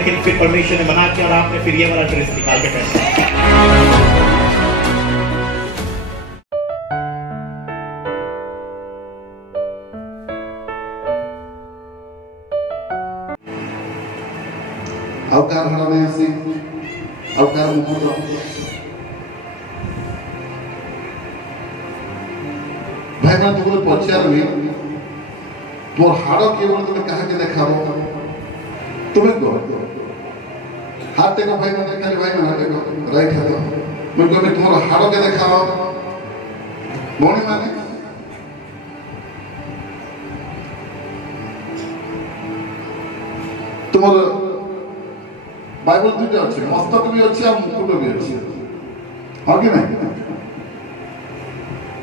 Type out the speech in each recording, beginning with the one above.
लेकिन फिर परमेश्वर ने मना किया और आपने फिर ये वाला ड्रेस निकाल के पहना। अवकार हड़ने से अवकार मुकुट भाई मैं तुमको पचार में तोर हाड़ के बोले तुम्हें कहा के देखाबो तुम्हें को हाथ टेको भाई मैं देखा भाई मैं हाथ टेको राइट हाथ मैं को तुम्हारा हाड़ के देखाबो बोनी माने तुम्हारा बाइबल दुटा अच्छे मस्तक भी अच्छे और मुकुट भी अच्छे हाँ कि नहीं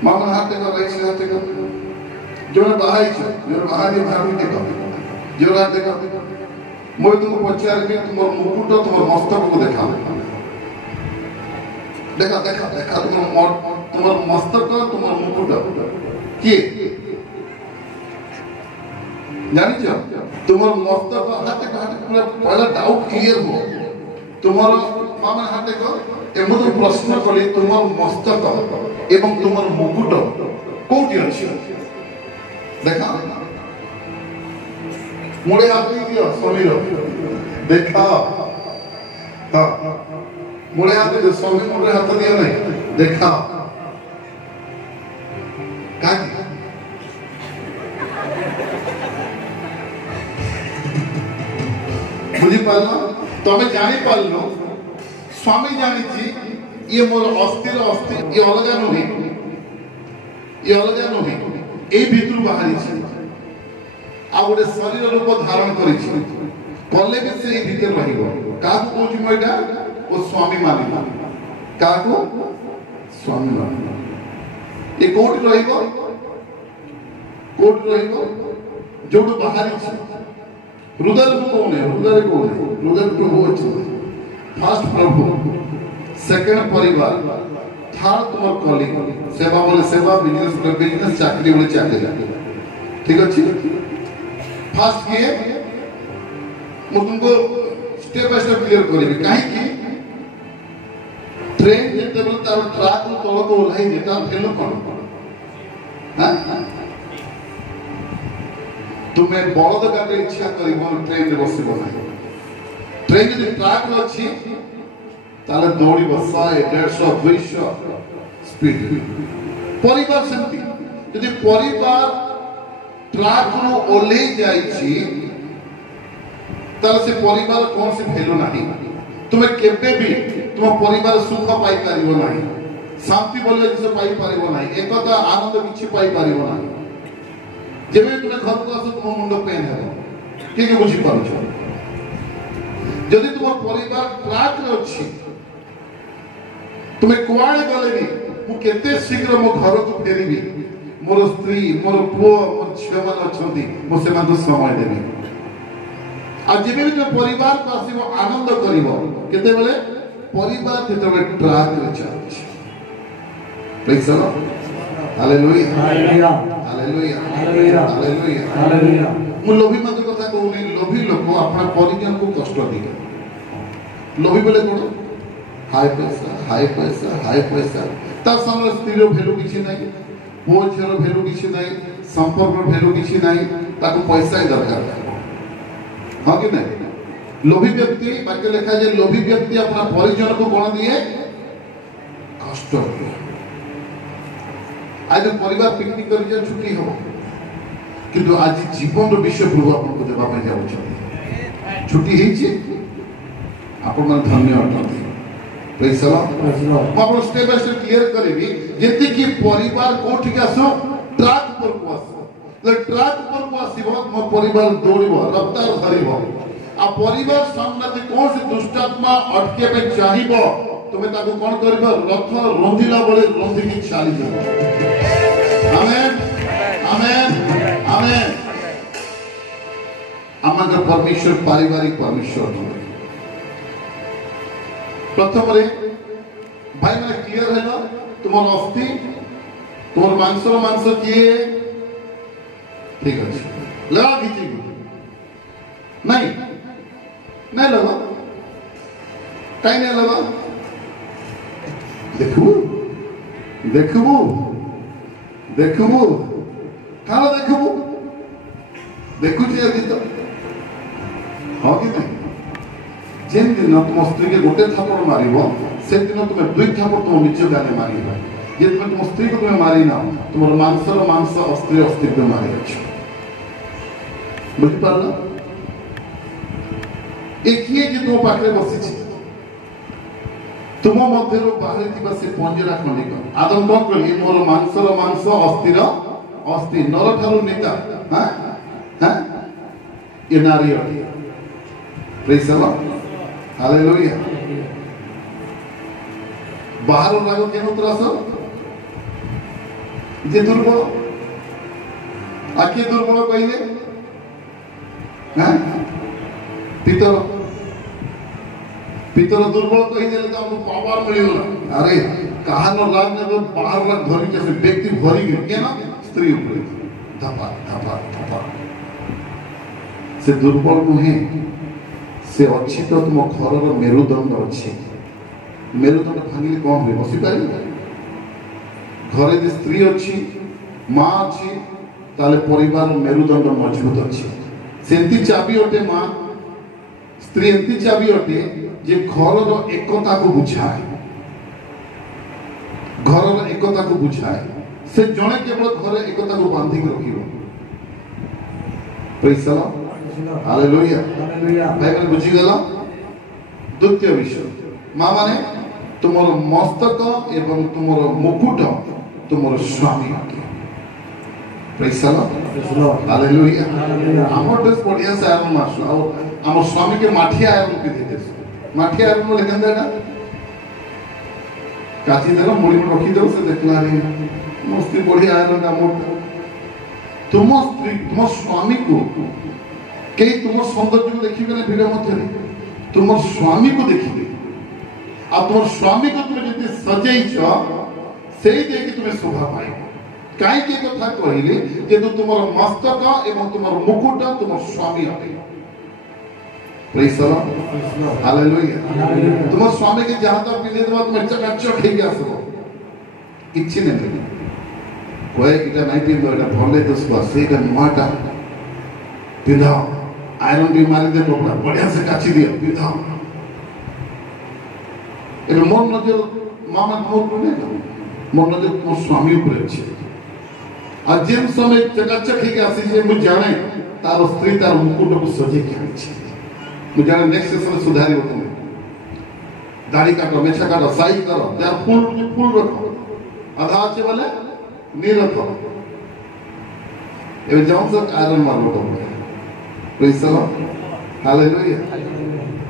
मामन हाथ टेको राइट से हाथ टेको जो बाहर जो बाहर ये बाहर नहीं टेको जो हाथ टेको मैं तुमको पचार भी तुम्हारा मुकुट और तुम्हारा मस्तक को देखा देखा देखा देखा तुम्हारा मस्तक और तुम्हारा मुकुट किए जानी चो तुम्हारा मस्तक हाथ पूरा पहला डाउट क्लियर हो तुम्हारा मामन हाथ को एमतो प्रश्न कले तुम्हारा मस्तक एवं तुम्हारा मुकुट कोठी अछि देखा मुड़े हाथ दियो समीर देखा हां मुड़े हाथ दे समीर मुड़े हाथ दियो नहीं देखा काकी बुझी पालो तमे जानी पालो स्वामी जानी छी ये मोर अस्थिर अस्थिर ये अलगा नही ए भीतर बाहरी छी आ गोटे शरीर रूप धारण करी छी कले भी से भीतर रहिबो काहू कोची मोइटा ओ स्वामी मानिबा काहू स्वामी मानिबा ए कोट रहिबो जोडू बाहरी छी हृदय कौन है हृदय प्रभु अच्छे फर्स्ट प्रभु सेकंड परिवार थर्ड तुम्हार कलिग सेवा बोले सेवा बिजनेस चाकरी बोले चाकरी ठीक अच्छे फर्स्ट किए मैं तुमको स्टेप बाय स्टेप क्लियर करेंगे कहीं की ट्रेन जेते बोले तार ट्रैक रो तल को ओल्हाई जेता फेलो कोन हां तुम्हें बड़द गाड़ी इच्छा करिबो ट्रेन रे बसिबो नाही ट्रेन जे ट्रैक रो अछि ताले दौड़िबो 100 150 200 स्पीड परिवार सेमती यदि परिवार ट्रैक रो ओले जाई छी ताले से परिवार कोन से भेलो नाही तुम्हें केबे भी तुम परिवार सुख पाई परिबो नाही शांति बोले जिसे पाई परिबो नाही एकता आनंद किछि पाई परिबो नाही जेबे तुम घर को आसो तुम मुंड पेन है ठीक है बुझी पाछो जदि तुम परिवार ट्रैक रे अछि तुम कुआळे गले भी मु केते शीघ्र मो घर को फेरीबी मोर स्त्री मोर पुओ मोर छिया मान अछंती मो से मान समय देबी आ जेबे भी तुम परिवार को आसीबो आनंद करिवो केते बेले परिवार केते बेले ट्रैक रे चलछि praise the lord hallelujah hallelujah hallelujah hallelujah hallelujah मु लोभी मत कथा कहूनी लोभी लोक अपना परिजन को कष्ट दिए लोभी बोले कोन हाई पैसा ता सामने स्त्री रो वैल्यू किछि नाही पुओ झियो रो वैल्यू किछि नाही संपर्क रो वैल्यू किछि नाही ताको पैसा ही दरकार हां कि नहीं लोभी व्यक्ति बाकी लिखा है लोभी व्यक्ति अपना परिजन को कोन दिए कष्ट दिए आज परिवार पिकनिक कर छुट्टी हो किंतु आज जीवन रो विषय प्रभु आपन को देबा पे जाउ छुट्टी हेछि आपन मन धन्य अटंती प्रेज द लॉर्ड मैं आपन स्टेप बाय स्टेप क्लियर करेबी जेति कि परिवार कोठी के आसो ट्रैक पर को आसो ले ट्रैक पर को आसीबो मो परिवार दौड़िबो रफ्तार धरिबो आ परिवार सामने जे कोन से दुष्टात्मा अटके पे चाहिबो तुमे ताको कोन करबो रथ रोंदिला बळे रोंदी की चाली जाबो आमेन आमेन आमेन আমাদের परमेश्वर पारिवारिक परमेश्वर प्रथम रे भाई मैंने क्लियर है ना तुम्हारा अस्थि तुम्हारा मांस किए ठीक है लड़ा खींची नहीं नहीं लगा कहीं नहीं लगा देखबू देखबू देखबू कहाँ देखबू देखुची अभी तो हाँ कि नहीं जेन दिन तुम स्त्री के गोटे थापड़ मारिबो से दिन तुम्हें दुई थापड़ तुम निज गाने मारिबो ये तुम्हें तुम स्त्री को तुम्हें मारी ना तुम मांसर मांस अस्त्री अस्तित्व मारी अच्छो बुझी पारला एक ही जे तुम पाखरे बसिछि तुम मध्य बाहर थी से पंजरा खंडिक आदम कौन कहली मोर मांसर मांस अस्थिर अस्थि नर ठारू नेता हाँ हाँ ये नारी अटी प्रेज द लॉर्ड हालेलुया बाहर राग केन त्रास जे दुर्बल आके दुर्बल कहले हाँ पितर पितर दुर्बल कही देले तो हमको पावर मिलियो अरे कहानो राग ने तो बाहर राग धरी जैसे व्यक्ति भरी गए ना स्त्री ऊपर धपा धपा धपा से दुर्बल नुहे से अच्छी तो तुम घर मेरुदंड अच्छी मेरुदंड भांगिले कौन हुए बसी पारे घरे जे स्त्री अच्छी माँ अच्छी ताले परिवार मेरुदंड मजबूत अच्छी सेंती चाबी अटे माँ स्त्री एंती चाबी अटे जे घर एकता को बुझाए घर एकता को बुझाए से जने केवल घर एकता को बांधी रखिबो प्रेज द लॉर्ड हालेलुया भाई मैंने बुझी गला द्वितीय विषय माँ माने तुमर मस्तक एवं तुमर मुकुट तुमर स्वामी अटे प्रेज द लॉर्ड हालेलुया हमर ड्रेस बढ़िया से आरम मास और हमर स्वामी के माठिया आरम के देते माठिया आरम लेकिन देना काची देना मुड़ी में रखी दो से देखला रे मस्ती बढ़िया आरम का मोट तुम स्त्री तुम स्वामी को कई तुम सौंदर्य को देखिबे ना भिड़ मध्य तुम स्वामी को देखिबे आ तुम स्वामी को तुम जति सजैछ सेई देखि तुम शोभा पाइबो काई के कथा कहिले जे तो तुमर मस्तक एवं तुमर मुकुट तुमर स्वामी अटे प्रेज द लॉर्ड हालेलुया तुमर स्वामी के जहां तक पिले देबा तुम चकाचक हे आसबो किछि नै कोई किटा नहीं पिंदो एटा भले दसबा सेटा माटा पिंदा आयरन भी मारी दे कपड़ा बढ़िया से काची दिया पिंदा एटा मन नजर मामा मोर को नहीं मन नजर तुम स्वामी ऊपर अछि आ जेन समय चकाचक हे आसी जे मु जाने तार स्त्री तार मुकुट को सजे के अछि मु जाने नेक्स्ट सेशन सुधारी हो तुम दाढ़ी काटो मेछा काटो साई करो यार फूल रखो आधा अच्छे वाले नील रखो एवं जाऊं सब आयरन मारो तो प्रेज द लॉर्ड हालेलुया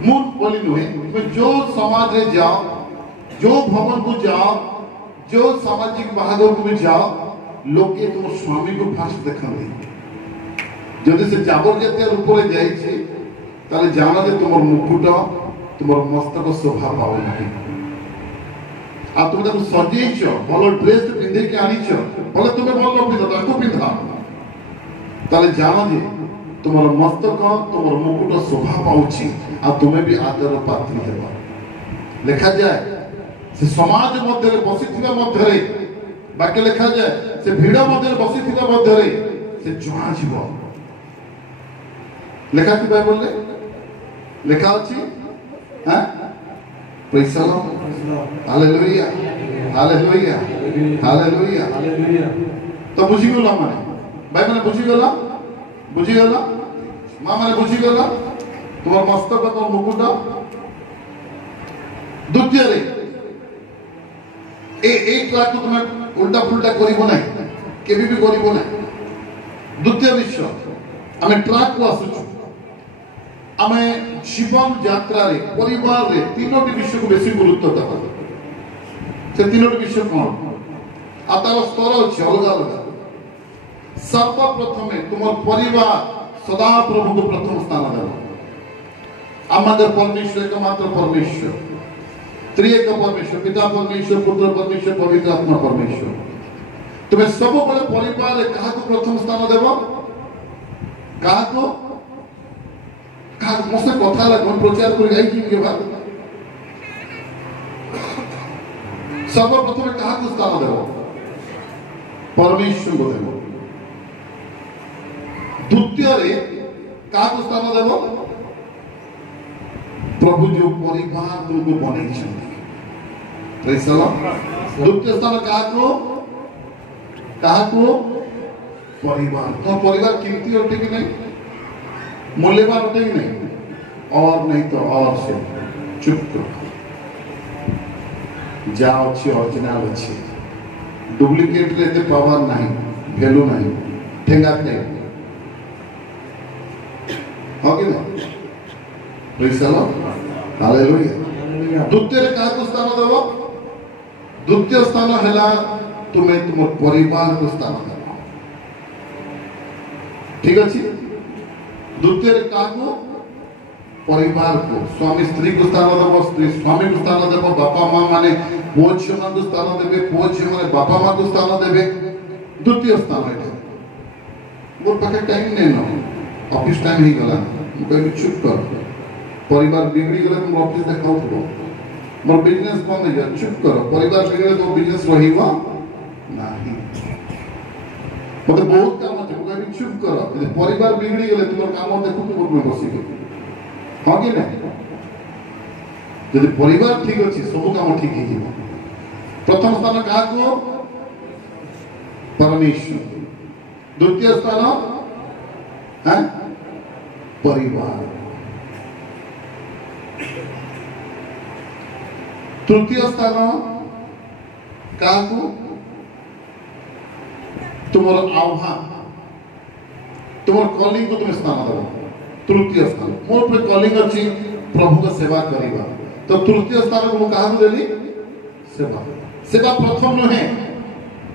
मूल बोली नुहे तुम जो समाज रे जाओ जो भवन को जाओ जो सामाजिक बाहागर को भी जाओ लोके तुम स्वामी को फास्ट देखते जदि से जाबर जते ऊपर जाई छी ताले जाना जे तुमर मुकुट तुमर मस्तक शोभा पाओ नहीं आ तुम ताको सजेइछ भलो ड्रेस पिंधे के आनिछ भले तुमे भलो पिंध ताको पिंधा ताले जानो जे तुमर मस्तक तुमर मुकुट शोभा पाउछि आ तुमे भी आदर पात्री हेबा लिखा जाए से समाज मध्य रे बसिथिबा मध्य रे बाकी लिखा जाए से भीड़ मध्य रे बसिथिबा मध्य रे से जुआ जीव लिखा कि बाइबल रे लिखा अछि हां praise the lord hallelujah hallelujah hallelujah तो बुझी गला माने भाई माने बुझी गला मां माने बुझी गला तुम मस्तक तो मुकुट द्वितीय रे एक लाख को तुम्हें उल्टा पुल्टा करिबो नै केबी भी करिबो नै द्वितीय विषय आमे ट्रैक को आसुछु आमे जीवन यात्रा रे परिवार रे तीनोटी विषय को बेसी गुरुत्व दबा से तीनोटी विषय कोन आतार स्तर अछि अलग अलग सर्वप्रथमे तुमर परिवार सदा प्रभु को प्रथम स्थान देबो आमादेर परमेश्वर एकमात्र परमेश्वर त्रिएक परमेश्वर पिता परमेश्वर पुत्र परमेश्वर पवित्र आत्मा परमेश्वर तुम्हें सब बड़े परिवार कहा को प्रथम स्थान देव कहा को मोसे कथा लगन प्रचार कर जाई कि बात सर्वप्रथम क्या स्थान देव परमेश्वर को देव द्वितीय क्या स्थान देव प्रभु जो परिवार तुमको बने द्वितीय स्थान क्या परिवार तो परिवार कीमती अटे कि नहीं मूल्यवान अटे कि नहीं और नहीं तो और से चुप करो जा अच्छी ओरिजिनल अच्छी डुप्लीकेट लेते पावर नहीं वैल्यू नहीं ठेंगा नहीं हो कि नहीं प्रेज़ द लॉर्ड हालेलुया द्वितीय का स्थान देव द्वितीय स्थान है तुम्हें तुम परिवार को स्थान देव ठीक अच्छे द्वितीय क्या परिवार को स्वामी स्त्री को स्थान देव स्त्री स्वामी को स्थान देव बापा माँ माने पुओ झी को स्थान देवे पुओ झी माने बापा माँ को स्थान देवे द्वितीय स्थान है मोर पाखे टाइम नहीं न ऑफिस टाइम ही गला मुझे चुप कर परिवार बिगड़ी गले तुम ऑफिस देखाऊ मोर बिजनेस बंद हो जाए चुप करो परिवार बिगड़े तो बिजनेस रहिबा नहीं मतलब बहुत काम है मुझे चुप करो यदि परिवार बिगड़ी गले तुम काम देखो तुम में बसी के हां कि नहीं यदि परिवार ठीक अछि सब काम ठीक ही जीव प्रथम स्थान का को परमेश्वर द्वितीय स्थान है परिवार तृतीय स्थान क्या तुम आह्वान तुम कॉलिंग को तुम स्थान दो तृतीय स्थान मोर पे कॉलिंग अच्छी प्रभु का सेवा करवा तो तृतीय स्थान को क्या देली सेवा सेवा प्रथम नुहे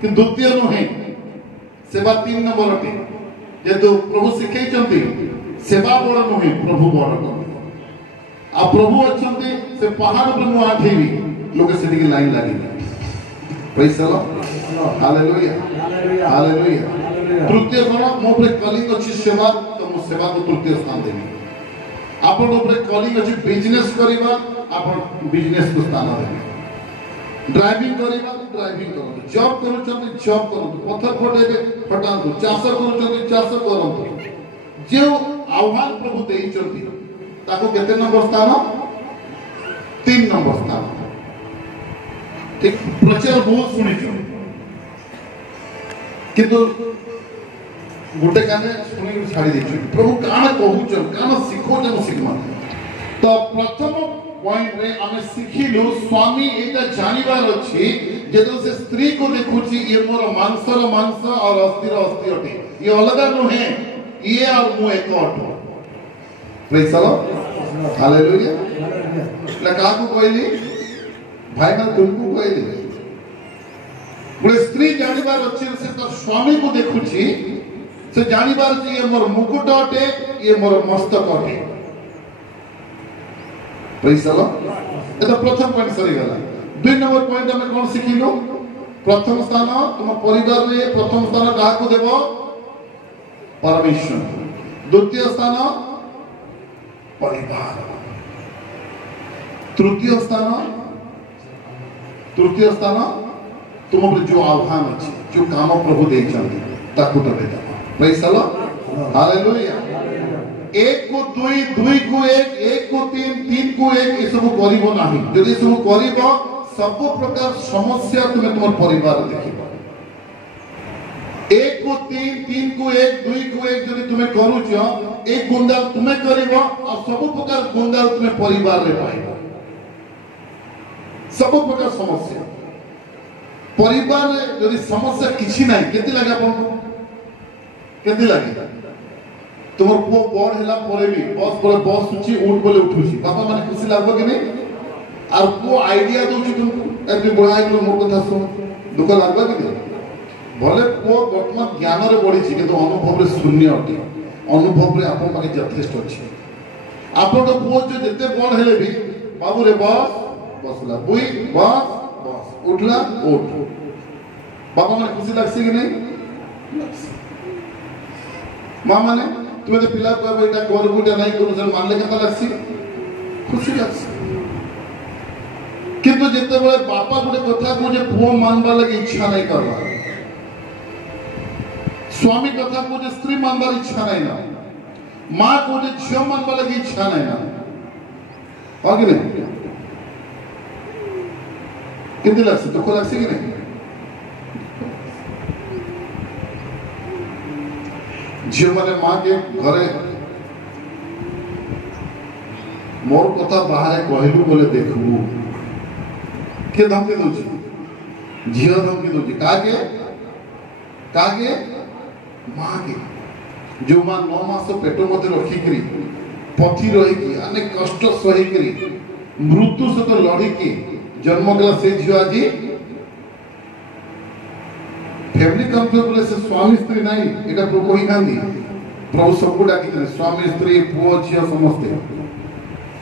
कि द्वितीय नुहे सेवा 3 नंबर अटे जेतु प्रभु शिखै चंती सेवा बड़ नुहे प्रभु बड़ आ प्रभु अच्छे से पहाड़ पर मु आठेबी लोग से लाइन लगी praise the lord hallelujah hallelujah तृतीय स्थान मो पे कॉलिंग अछि सेवा तो मु सेवा को तृतीय स्थान देबी आपन ऊपर कॉलिंग अछि बिजनेस करबा आपन बिजनेस को स्थान देबी ड्राइविंग करबा ड्राइविंग करो जॉब करू चंती जॉब करो पत्थर फोड़ेबे फटांतु चाष करू चंती चाष करंतु जो आह्वान प्रभु देई चंती ताको केते नंबर स्थान 3 नंबर स्थान ठीक प्रचार बहुत सुनी किंतु गोटे काने सुनी छाड़ी देछु प्रभु काना कहूछ काना सिखोछ हम सिखमा तो प्रथम पॉइंट रे हमें सिखिलु स्वामी एटा जानिबार अछि जेदो से स्त्री को देखुची ये मोर मांसर मांस और अस्थिर अस्थि अटे ये अलगा नुहे ये और मु एक अटो प्रेज़ द लॉर्ड हालेलुया लका को कहली भाई ना तुमको कहली पुरे स्त्री जानिबार अछि से तो स्वामी को देखुची से जानिबार अछि ये मोर मुकुट अटे ये मोर मस्तक अटे प्रेज़ द लॉर्ड ए तो प्रथम पॉइंट सरी गला 2 नंबर पॉइंट हमें कोन सिखिलो प्रथम स्थान तुम परिवार रे प्रथम स्थान काहा को देबो परमेश्वर द्वितीय स्थान परिवार तृतीय स्थान तुम जो आह्वान अच्छी जो काम प्रभु दे ताकू तो दे प्रेज़ द लॉर्ड हालेलुया 1 को 2 2 को 1 1 को 3 3 को 1 ये सब करिवो नाही यदि सब करिवो सब प्रकार समस्या तुम तुम परिवार देखिबो 1 को 3 3 को 1 2 को 1 यदि तुम करूछ एक गुंडाल तुम्हें करिवो और सब प्रकार गुंडाल तुम परिवार रे पाइबो सब प्रकार समस्या परिवार यदि समस्या किसी नहीं केते लागे आपन केते लागे तुमर पो बड़ हैला परे भी बस सुची उठ बोले उठुची बाबा माने खुशी लागबो कि नहीं और पो आईडिया दोची तुमको एते बड़ाई को मोर कथा सुन दुख लागबो कि नहीं भले पो वर्तमान ज्ञान रे बढ़ी छी कि तो अनुभव रे शून्य अटे अनुभव रे आपन माने यथेष्ट अछि आपन तो पो जो जते बड़ हैले भी बाबू रे बसला बुई बस उठला उठ बाबा माने खुशी लागसी कि नहीं मां माने तुम्हें तो पिला कहबो एटा करबो एटा नहीं करू सर मानले केता लागसी खुशी लागसी किंतु जेते बेले बापा गोटे कथा को जे पुओ मानबा लगे इच्छा नहीं करबा स्वामी कथा को जे स्त्री मानबा इच्छा नहीं ना मां को जे झियो मानबा लगे इच्छा नहीं ना आगे नहीं किंतु लागसी दुख लागसी कि नहीं झियो माने मां के घरे मोर कथा बाहर कहलु बोले देखबू के धमकी दउची झियो धमकी दउची कागे मां के जो मां 9 मास पेट मध्य रखी करी पथी रही की अनेक कष्ट सही करी मृत्यु से तो लड़ी की जन्म गला से झियो आज फैमिली कंप्लेक्स से स्वामी स्त्री नहीं एटा प्रभु ही गांधी प्रभु सबको डाकी स्वामी स्त्री पुओ झियो समस्ते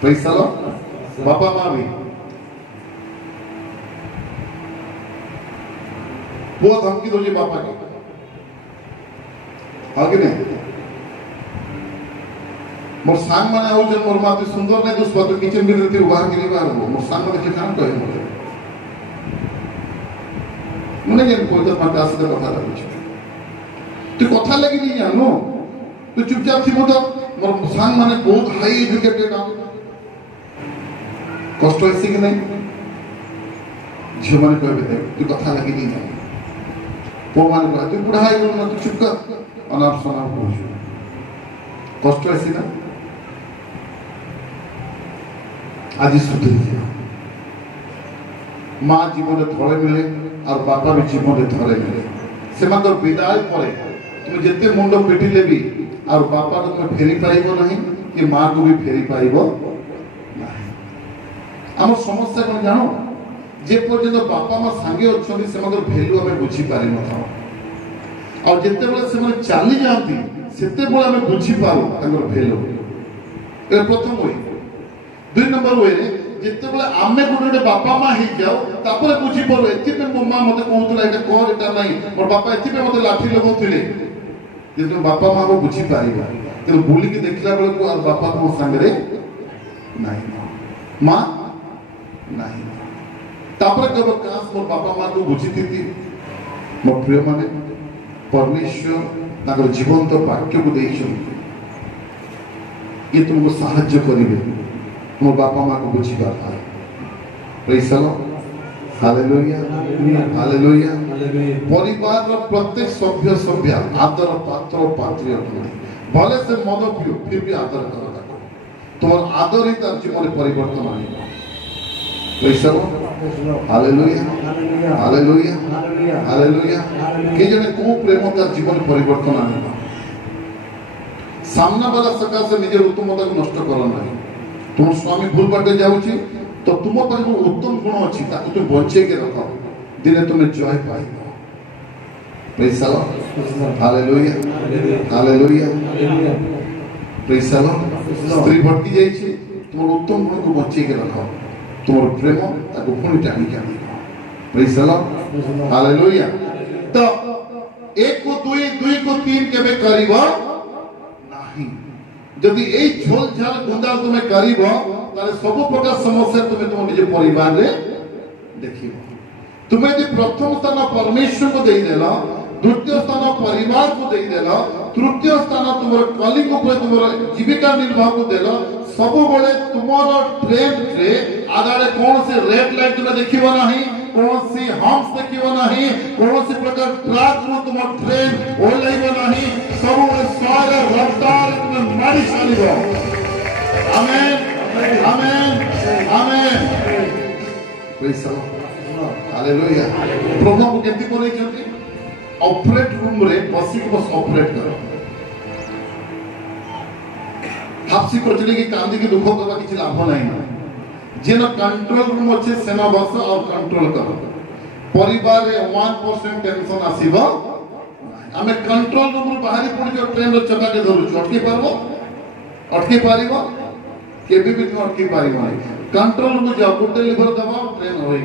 पैसा लो बापा मां भी पुओ धमकी दोजी बापा की आगे नहीं मोर सांग माने आउ जन मोर माते सुंदर नहीं दुष्पा तो किचन में रहती बाहर गिरी बाहर वो मोर सांग माने के काम कहे मोर मने जे कोई तो माता से कथा लागुछ तू कथा लगी नहीं जानो तू चुपचाप थी मोर मोर सांग माने बहुत हाई एजुकेटेड आ कष्ट ऐसी कि नहीं झियो माने कहबे तू कथा लगी नहीं जानो पो माने कह तू बुढ़ा है ना तू चुप कर अनाप शनाप पहुंचो कष्ट ऐसी ना आज सुधरी गया मां जीवन थोड़े मिले और बापा भी जीवन थोड़े मिले से मात्र विदाय पड़े तुम जिते मुंड पिटी लेबी और बापा को तुम फेरी पाइबो नहीं कि मां को भी फेरी पाइबो नहीं हम समस्या कौन जानो जे पर्यंत बापा मां संगे अच्छी से मात्र वैल्यू हमें बुझी पारि न था और जिते बेले से माने चाली जाती सेते बेले हमें बुझी पारो तांगर वैल्यू ए प्रथम होई दुई नंबर वे जिते बेले आमे गुडे बापा मां ही जाओ तापर बुझी पारो एति पे मो मां मते कहउतला एटा कर एटा नहीं मोर बापा एति पे मते लाठी लगाउथिले जेतो बापा मां को बुझी पारिबा तेरे बुली के देखला बेले को और बापा को संगरे नहीं मां नहीं तापर कब कास मोर बापा मां को बुझी थी मोर प्रिय माने परमेश्वर ताकर जीवन तो वाक्य को देइछन ये तुमको सहाय्य करिवे मोर बापा मां को बुझीबा भाई praise the lord hallelujah hallelujah परिवार रो प्रत्येक सभ्य आदर पात्र पात्री अटନ୍ତି भले से मद पियो फिर भी आदर करो ताको तोर आदर ही तार जीवन परिवर्तन आनिबो praise the lord hallelujah hallelujah hallelujah के जने को प्रेम तार जीवन परिवर्तन आनिबो सामना वाला सका से निजे उत्तमता को नष्ट करो नहीं तुम स्वामी भूल बाटे जाउची तो तुम पर जो उत्तम गुण अछि ताको तुम बंचे के रखो दिने तुम्हें जय पाइबो praise the lord hallelujah hallelujah praise the lord स्त्री भटकी जाइछि तुम उत्तम गुण को बंचे के रखो तुम प्रेम ताको पुणी टाणी के आनिबो प्रेज द लॉर्ड हालेलुया तो एक को दुई को तीन केबे करिबो नहीं जदि ए झोल झाल गुंडा तुम्हें करिबो ताले सब प्रकार समस्या तुम्हें तुम निजे परिवार रे देखिबो तुम्हें जे प्रथम स्थान परमेश्वर को देई देला द्वितीय स्थान परिवार को देई देला तृतीय स्थान तुमर कलिंग ऊपर तुमर जीविका निर्वाह को देला सब बळे तुमर ट्रेन रे आगारे कौन से रेड लाइट तुम्हें देखिबो नहीं कौन सी हम्स देखिबो नहीं कौन सी प्रकार ट्रैक रो तुमर ट्रेन ओलाइबो नहीं सब सारे रफ्तार में मारी चलिबो amen amen amen praise the lord hallelujah प्रभु को केति कोनै छथि ऑपरेट रूम रे बसी को बस ऑपरेट करो हापसी करछले कि कांदी के दुख करबा किछ लाभ नाही ना जेन कंट्रोल रूम अछि सेना बस और कंट्रोल करो परिवार रे 1% टेंशन आसीबो हमें कंट्रोल रूम रे बाहरी पड़ी जो ट्रेन रो चका के धरु अटकी पारिबो केबे भी तुम अटकी पारिबो नहीं कंट्रोल रूम जाओ गुड लिवर दबाओ ट्रेन होई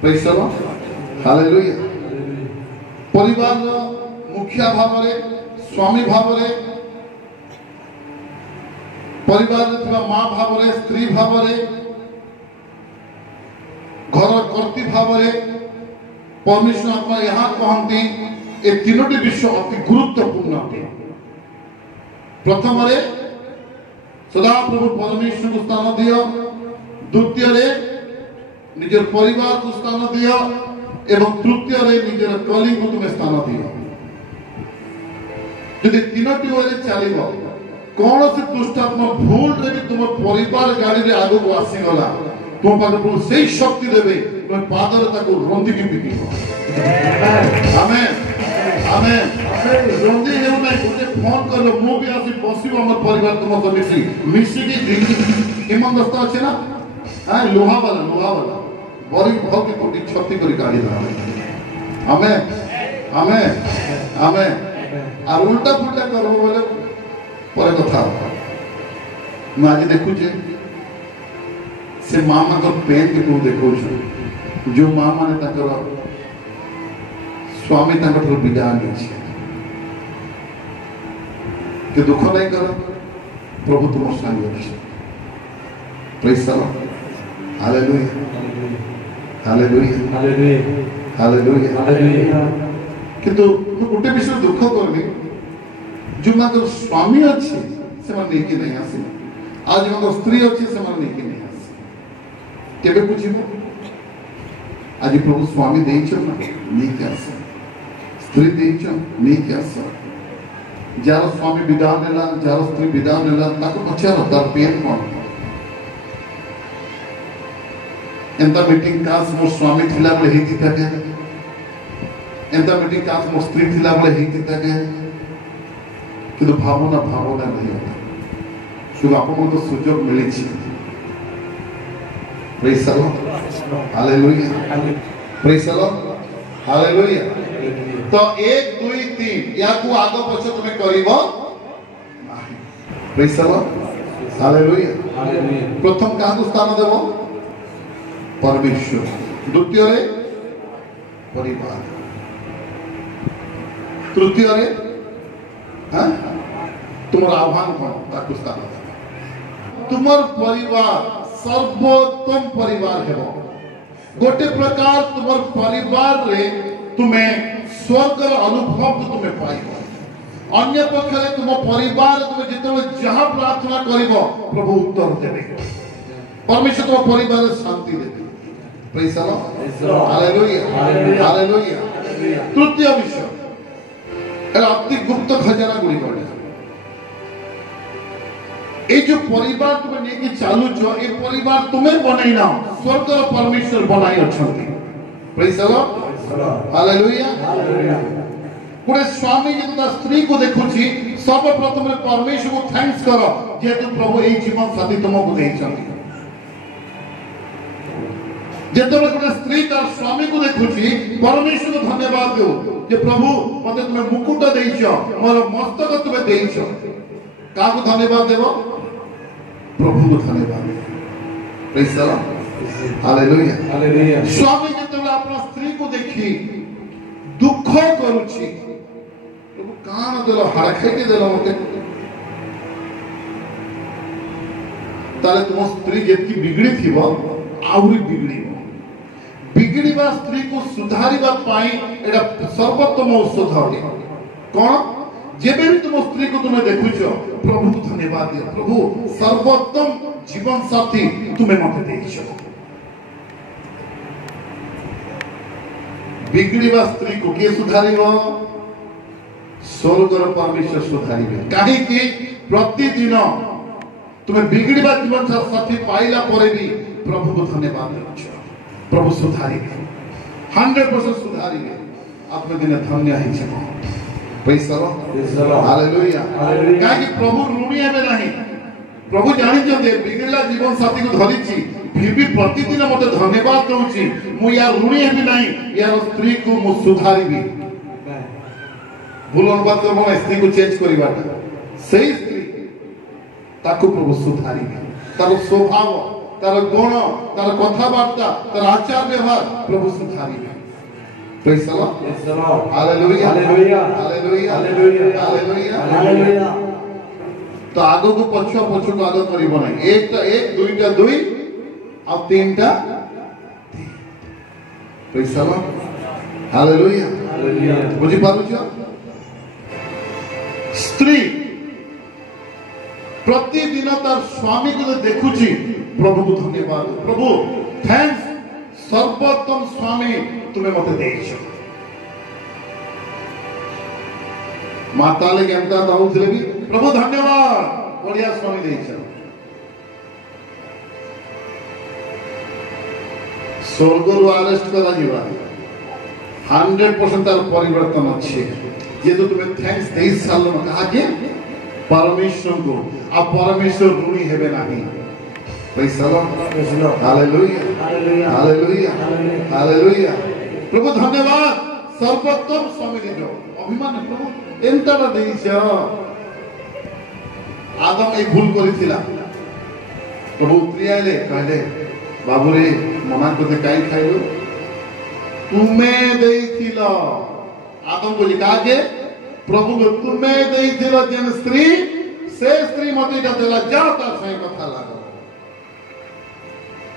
प्रेज द लॉर्ड हालेलुया परिवार मुखिया भाव रे स्वामी भाव रे परिवार माँ भाव स्त्री भाव घर कर्ती भाव परमेश्वर आत्मा यहाँ कहती ए तीनोटी विषय अति गुरुत्वपूर्ण अटे प्रथम सदा प्रभु परमेश्वर को स्थान दियो द्वितीय निजर परिवार को स्थान दियो एवं तृतीय निजर कलिंग को तुम्हें स्थान दियो यदि तीनोटी ओरे चलिबो कौन से दुष्टात्मा भूल रे भी तुम परिवार गाड़ी रे आगो को आसी गला तुम पाके प्रभु सही शक्ति देबे तुम पादर ताको रोंदी की पिटिबो आमेन आमेन रोंदी हेउ नै गोटे फोन करलो मु भी आसी बसिबो हमर परिवार तुम तो मिसी की दिल्ली केमन दस्ता अछि ना हां लोहा वाला बड़ी भल की कोटी क्षति करी गाड़ी दा आमेन आमेन आमेन आ उल्टा पुल्टा करबो बोले पर कथा मैं आज देखु से माँ मान पेन के तू देखो जो माँ माने स्वामी विदा के दुख नहीं कर प्रभु तुम संग praise the lord hallelujah hallelujah hallelujah hallelujah किंतु गोटे विषय दुख करबी जो मात्र स्वामी अच्छे से मन लेके नहीं आसे आज मात्र स्त्री अच्छी से मन लेके नहीं आसे केबे बुझिबो आज प्रभु स्वामी देइछो ना लेके आसे स्त्री देइछो लेके आसे जार स्वामी विदा नेला जार स्त्री विदा नेला ताको पचारो तार पेन कोन एंता मीटिंग कास मो स्वामी थिला बले हेती थाके एंता मीटिंग कास मो स्त्री थिला बले हेती थाके किंतु भावना नहीं होता शुभ आपको तो सुजोग मिली praise the lord hallelujah praise the lord hallelujah तो 1 2 3 या को आगो पछो तुम्हें करिवो नाही प्रेज द लॉर्ड हालेलुया प्रथम का को स्थान देबो परमेश्वर द्वितीय रे परिवार तृतीय रे तुम्हारा आह्वान कौन तुम्हार परिवार सर्वोत्तम परिवार है गोटे प्रकार तुम्हार परिवार रे तुम्हें स्वर्ग अनुभव तुम्हें पाइब अन्य पक्ष तुम परिवार तुम्हें जिते जहाँ प्रार्थना करिबो प्रभु उत्तर देवे परमेश्वर तुम परिवार शांति देवे praise the lord hallelujah hallelujah तृतीय विषय अति गुप्त खजाना गुड़ी पड़े ये जो परिवार तुम्हें लेके चालू छो ये परिवार तुम्हें बनाई ना स्वर्ग परमेश्वर बनाई अछंती प्रेज द लॉर्ड हालेलुया गोटे स्वामी जो स्त्री को देखुची सर्वप्रथम परमेश्वर को थैंक्स करो जेतु प्रभु ए जीवन साथी तुमको देइछंती जेतबे गोटे स्त्री तार स्वामी को देखुची परमेश्वर को धन्यवाद दो जे प्रभु मते तुमे मुकुट देइछो मोर मस्तक तुमे देइछो काको धन्यवाद देबो प्रभु को धन्यवाद praise the lord hallelujah hallelujah स्वामी जेतबे अपना स्त्री को देखी दुख करूची प्रभु कान देलो हाड़ खाइके देलो मते ताले तुम स्त्री जेतकी बिगड़ी थिबो आउरी बिगड़ी बिगड़ीबा स्त्री को सुधारिबा पाई एटा सर्वोत्तम औषध अटे कोन जेबे भी तुम स्त्री को तुमे देखुछो प्रभु को धन्यवाद दियो प्रभु सर्वोत्तम जीवन साथी तुमे मते देइछो बिगड़ीबा स्त्री को के सुधारिबो स्वर्गर परमेश्वर सुधारिबे काहे कि प्रतिदिन तुमे बिगड़ीबा जीवन साथी पाइला परे भी प्रभु को धन्यवाद देछो प्रभु सुधारिबे 100% सुधारिबे आपने दिने धन्य है छको प्रेज द लॉर्ड हालेलुया काहे कि प्रभु ऋणी हेबे नाही प्रभु जानि जंदे बिगड़ला जीवन साथी को धरिछि फिर भी प्रतिदिन मते धन्यवाद दउछि मु या ऋणी हेबे नाही या स्त्री को मु सुधारिबी भूल अनुवाद करबो स्त्री को चेंज करिबाटा सही स्त्री ताको प्रभु सुधारिबे तार स्वभाव तार गुण तार कथाबार्ता तार आचार व्यवहार प्रभु सुधारिबे praise the lord hallelujah hallelujah hallelujah hallelujah hallelujah तो आगो को पछुआ पछु को आगो करिबो नै एकटा एक दुईटा दुई आ तीनटा पैसा लो हालेलुया हालेलुया बुझी पारुछ स्त्री प्रतिदिन तार स्वामी को देखुची प्रभु को धन्यवाद प्रभु थैंक्स सर्वोत्तम स्वामी तुम्हें मते देछ माता ले केमता दाउथले भी प्रभु धन्यवाद बढ़िया स्वामी देछ स्वर्ग रु अरेस्ट करा जीवा 100% तार परिवर्तन अछि ये तो तुम्हें थैंक्स दे साल में कहा के परमेश्वर को अब परमेश्वर ऋणी हेबे नहीं पैसा लो हालेलुया हालेलुया हालेलुया हालेलुया प्रभु धन्यवाद सर्वोत्तम स्वामी दिनो अभिमान प्रभु एंता ना देइछ आदम एक भूल करिथिला प्रभु प्रियाले कहले बाबू रे मना को काई खाइलो तुम्हें देइथिला आदम को लिखा के प्रभु को तुम्हें देइथिला जेन स्त्री से स्त्री मते देला जाओ तार सही कथा लागो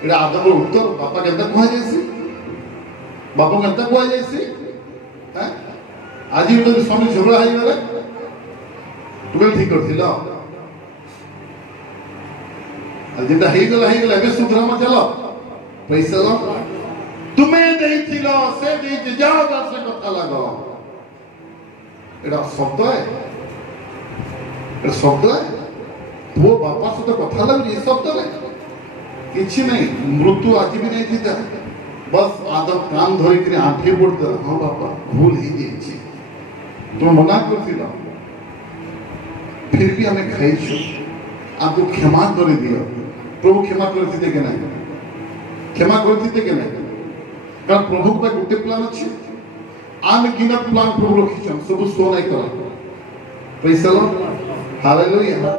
एडा आदम उत्तर बापा केंता कहै जैसी बापा केंता कहै जैसी हैं आज तो स्वामी झगड़ा हाई गले तुम्हें ठीक करथिला आज जेटा हेई गला एबे सुधरामा चलो पैसा लो तुम्हें देइथिला से देइ जाओ तार सही कथा लागो एडा शब्द है एडा शब्द है वो बापा सहित कथा लागु ये शब्द रे किछि नहीं मृत्यु आज भी नहीं थीता बस आदम कान धरि के आंठी पड़ता हां बापा भूल ही गेछि तो मना करथिला फिर भी हमें खाइछु आपको क्षमा कर दियो प्रभु क्षमा करथिते के नहीं क्षमा करथिते के नहीं कारण प्रभु का गुटे प्लान अछि अनगिनत प्लान प्रभु रखिछन सब सो नहीं कर पैसा लो हालेलुया